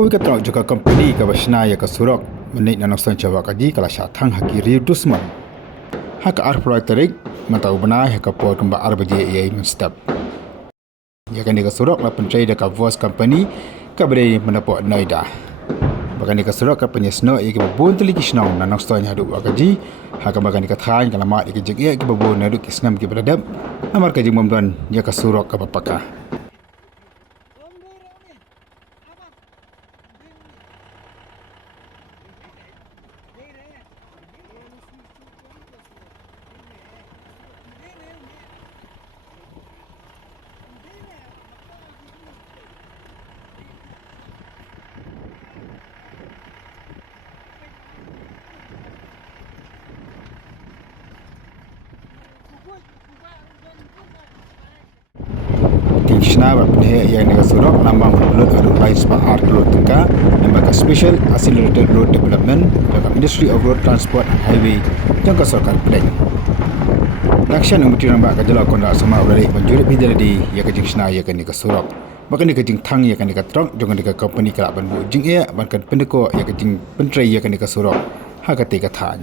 Kau kata juga company ka basna ya ka surok menit na noksan cawa kaji kala syatang haki reducement. Haka arpro tarik matau bena haka por kamba arbaje ai mustap. Ya kan ka surok la pentrai da ka voice company ka bere mendapat naida. Bahkan ka surok ka penyesno ya ka bun teli kisnong na noksan hadu kaji haka bahkan ka than kala mat ka jegi ka bun na du kisnam ki beradab amar ka jimom dan ya ka surok ka bapaka. Tingshna bapne yang nega surok lambang berbelut adu line smart art road tengka lembaga special accelerated road development dalam Ministry of Road Transport and Highway jangka sarkar Penang. Lakshan umti nambah kajala konda sama ulari banjuri bidal di ya ke tingshna ya ke nega surok. Bahkan nega ting thang ya ke nega truk jangan nega company kelak banbu jing ya bahkan pendeko ya ke ting pentrai ya ke nega surok ha ka tega than.